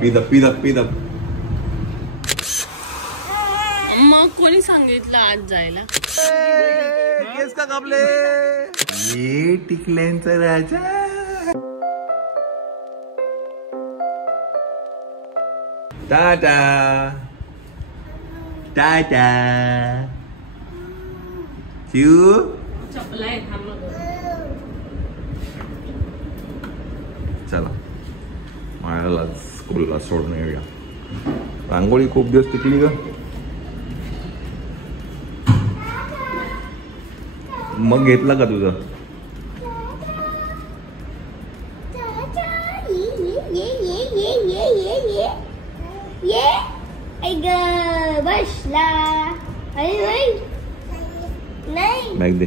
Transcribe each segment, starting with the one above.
P the मग कोणी सांगितलं आज जायला? केस का कापले? ये टिकल्यांचा राजा. टाटा टाटा. चिऊ चपला आहे चला मायाला स्कूलला सोडून येऊया. रांगोळी खूप दिवस टिकली ग. मग घेतला का तुझं? बसला नाही बॅग दे.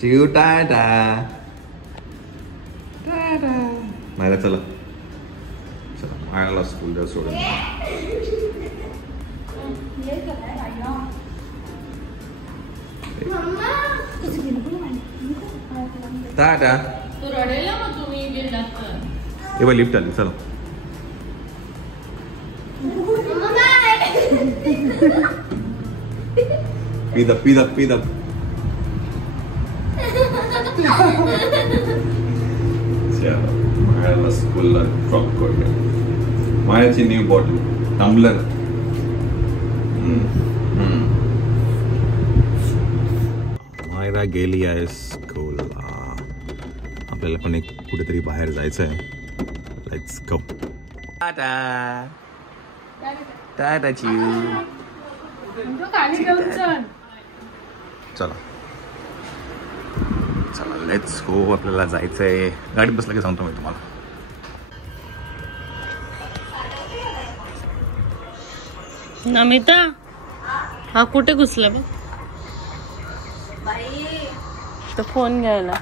चिऊ टाटा टाटा. मायला चला चला मायाला स्कूलला सोडून. टाटा. तू रडेला मग तुम्ही गेलात तर. हे बघ लिफ्ट आली. चला पी द मायाला स्कूलला ड्रॉप करूया. मायाची न्यू बॉटल टम्बलर. मायरा गेली आहे स्कूलला. आपल्याला पण एक कुठेतरी बाहेर जायचं आहे. Let's go. Tata tata Chiu. चला चला लेट्स गो. आपल्याला जायचंय. गाडीत बसलं की सांगतो मी तुम्हाला. नमिता हा कुठे घुसला बघ. तो फोन घ्यायला.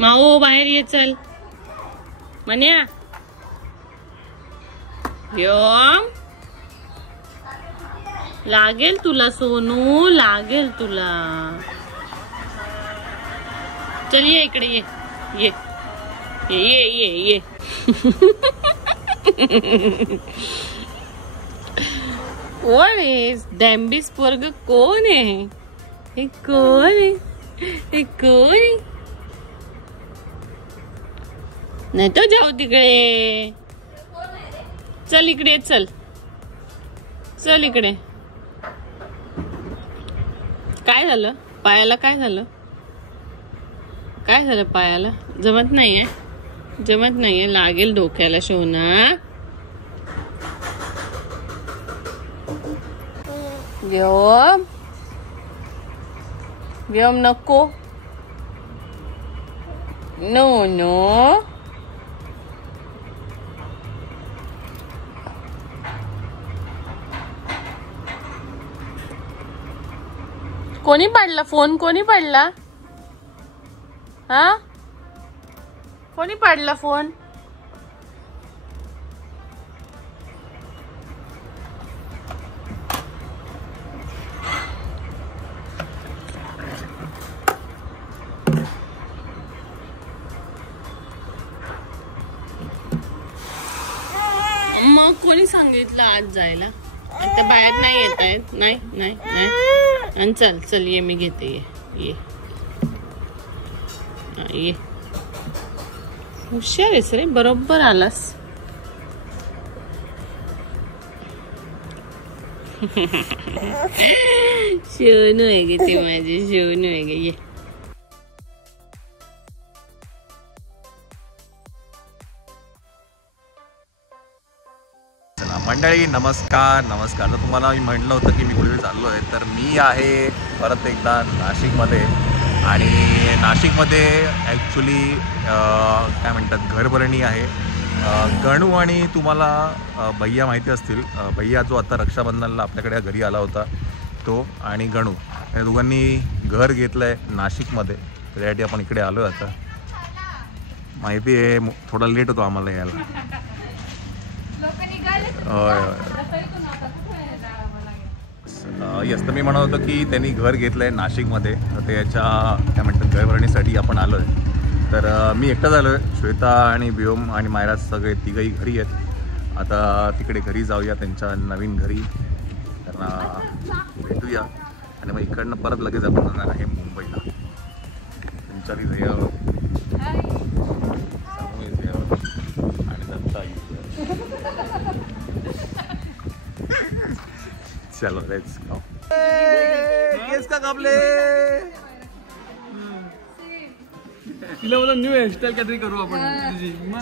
माओ बाहेर ये चल. मन्या व्योम लागेल तुला सोनू. लागेल तुला. चल ये इकडे ये ये ये ये ये. कोण आहे डॅम्बिस पोरग? कोण आहे हे? कोण आहे हे? कोण आहे? नाही तो जाऊ तिकडे. चल इकडे. चल चल इकडे. काय झालं पायाला? काय झालं? काय झालं पायाला? जमत नाहीये. जमत नाहीये. लागेल डोक्याला शोना. व्योम व्योम नको. No no. कोणी पाडला फोन? कोणी पाडला? हा कोणी पाडला फोन? मग कोणी सांगितलं आज जायला? आता बाहेर नाही येत आहेत. नाही नाही नाही. आणि चल चल ये मी घेते. ये ये ये. हुशार आहेस रे. बरोबर आलास. शोनू आहे गे ते माझे. शोनू आहे गे. ये मंडळी नमस्कार नमस्कार. तर तुम्हाला मी म्हटलं होतं की मी कुठे चाललो आहे. तर मी आहे परत एकदा नाशिकमध्ये. आणि नाशिकमध्ये ॲक्च्युली काय म्हणतात घरभरणी आहे. गणू आणि तुम्हाला भैया माहिती असतील. भैया जो आता रक्षाबंधनला आपल्याकडे घरी आला होता तो आणि गणू या दोघांनी घर घेतलं आहे नाशिकमध्ये. तर यासाठी आपण इकडे आलो आहे आता. माहिती आहे थोडा लेट होतो आम्हाला यायला. होय यस. तर मी म्हणत होतो की त्यांनी घर घेतलं आहे नाशिकमध्ये, तर त्याच्या काय म्हणतात घरभरणीसाठी आपण आलो आहे. तर मी एकटाच आलो आहे. श्वेता आणि व्योम आणि मायरा सगळे तिघही घरी आहेत. आता तिकडे घरी जाऊया त्यांच्या नवीन घरी, त्यांना भेटूया आणि मग इकडनं परत लगेच आपण जाणार आहे मुंबईला. त्यांच्या तिथे आणि दत्ता चलो लेट्स गो. केस का कापले तिला बोला न्यू हेअरस्टाईल काहीतरी करू आपण.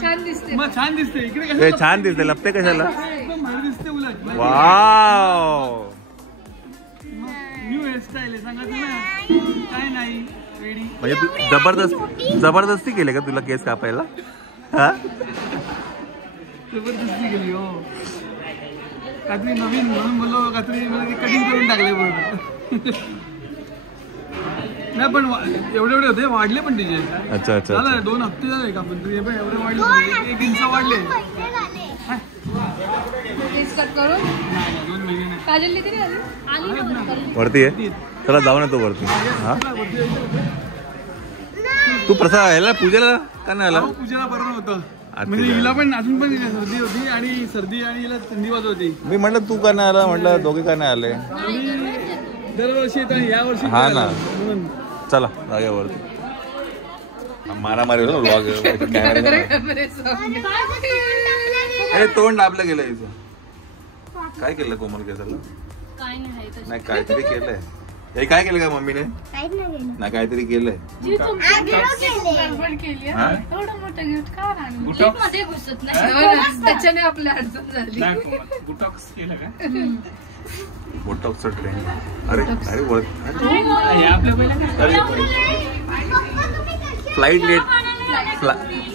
छान दिसते. मग छान दिसते. इकडे छान दिसते. लपते कशाला? एकदम भारी दिसते उलट. वाव न्यू हेअरस्टाईल आहे सांगा ना. काय नाही रेडी. म्हणजे तू जबरदस्ती केली का तुला केस कापायला? हा जबरदस्ती केली हो. काहीतरी नवीन म्हणून बोललो काहीतरी कटिंग करून टाकले बरोबर. नाही पण एवढे होते वाढले पण तिचे. अच्छा अच्छा. झालं 2 हप्ते झाले का पण तुझे पण एवढे वाढले. 1 इंच वाढले. कट करून 2 महिने नाही. काजल किती आली वरती आहे. चला जाऊ ना तो वरती. हा तू प्रसाद यायला पूजेला का नाही आला? पूजेला बरं नव्हतं. म्हणजे हिला पण अजून पण सर्दी होती आणि हिला थंडी वाजत होती. मी म्हटलं तू का नाही आला, म्हटलं दोघे का नाही आले. दरवर्षी येतात या वर्षी हा ना. म्हणून चला जाऊया वरती. मारामारी होतो व्लॉग. अरे तोंड दाबलं गेलं हिचं. काय केलं कोमल केसाला? नाही काहीतरी केलंय. हे काय केलं का मम्मीने? नाही काहीतरी केलंय. त्याच्याने आपल्या अडचण झाली. बोटॉक्सचा ट्रेंड. अरे अरे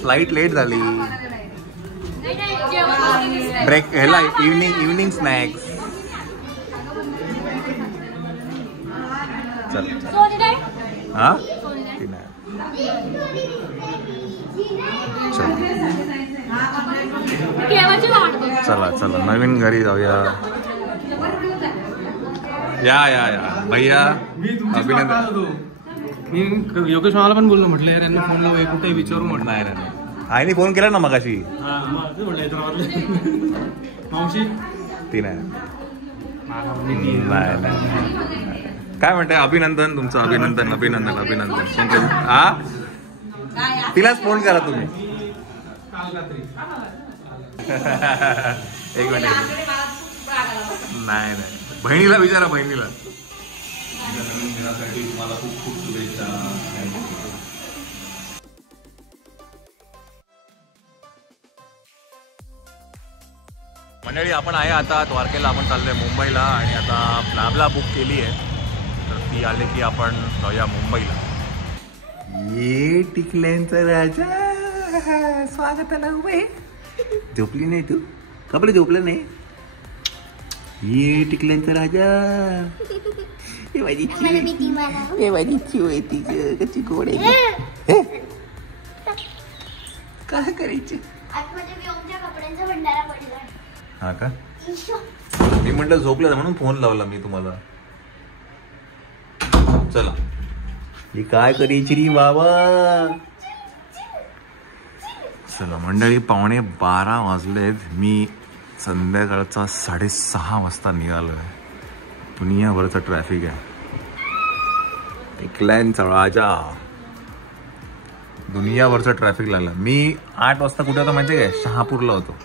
फ्लाईट लेट झाली. ब्रेक ह्याला इव्हनिंग स्नॅक्स. चल हा चला चला नवीन घरी जाऊया. या या या भैया अभिनंदन. मी योगेश मला पण बोललो म्हटलं यार यांना फोन लावूया कुठे विचारू म्हटलं. नाही नाही आईने फोन केला ना मगाशी. मावशी ती नाही काय म्हणते. अभिनंदन तुमचं. अभिनंदन अभिनंदन अभिनंदन. हा तिलाच फोन करा तुम्ही. एक मिनिट. नाही बहिणीला विचारा. बहिणीला तुम्हाला खूप खूप शुभेच्छा. मंडळी आपण आहे आता द्वारकेला. आपण चाललोय मुंबईला आणि आता ब्लाबला बुक केली आहे. तर ती आले की आपण जाऊया मुंबईला. ये टिकल्यांचा राजा स्वागताला उभे. झोपली नाही तू? कपडे झोपलं नाही. ये टिकल्यांचा राजा. माझी चिव आहे ती कशी गोड आहे. काय करायचं. हा का मी म्हटलं झोपलं म्हणून फोन लावला मी तुम्हाला. चला ही काय करायची रे बाबा. चला मंडळी 11:15 वाजलेत. मी संध्याकाळचा 6:30 वाजता निघालोय. दुनियाभरचा ट्रॅफिक आहे. टिकल्यांचा राजा. दुनियाभरचा ट्रॅफिक लागला. मी 8 वाजता कुठे होतो माहिती आहे? शहापूरला होतो.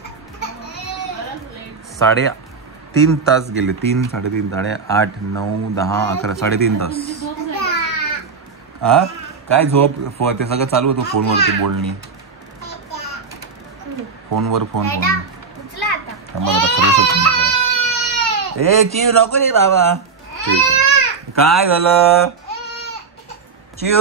3.5 तास गेले. 3, 3.5, 8, 9, 10, 11, 3.5 तास. हा काय झोप. ते सगळं चालू होतं फोनवरती बोलणी. फोनवर फोन. ए चिव नको रे बाबा. काय झालं चिव?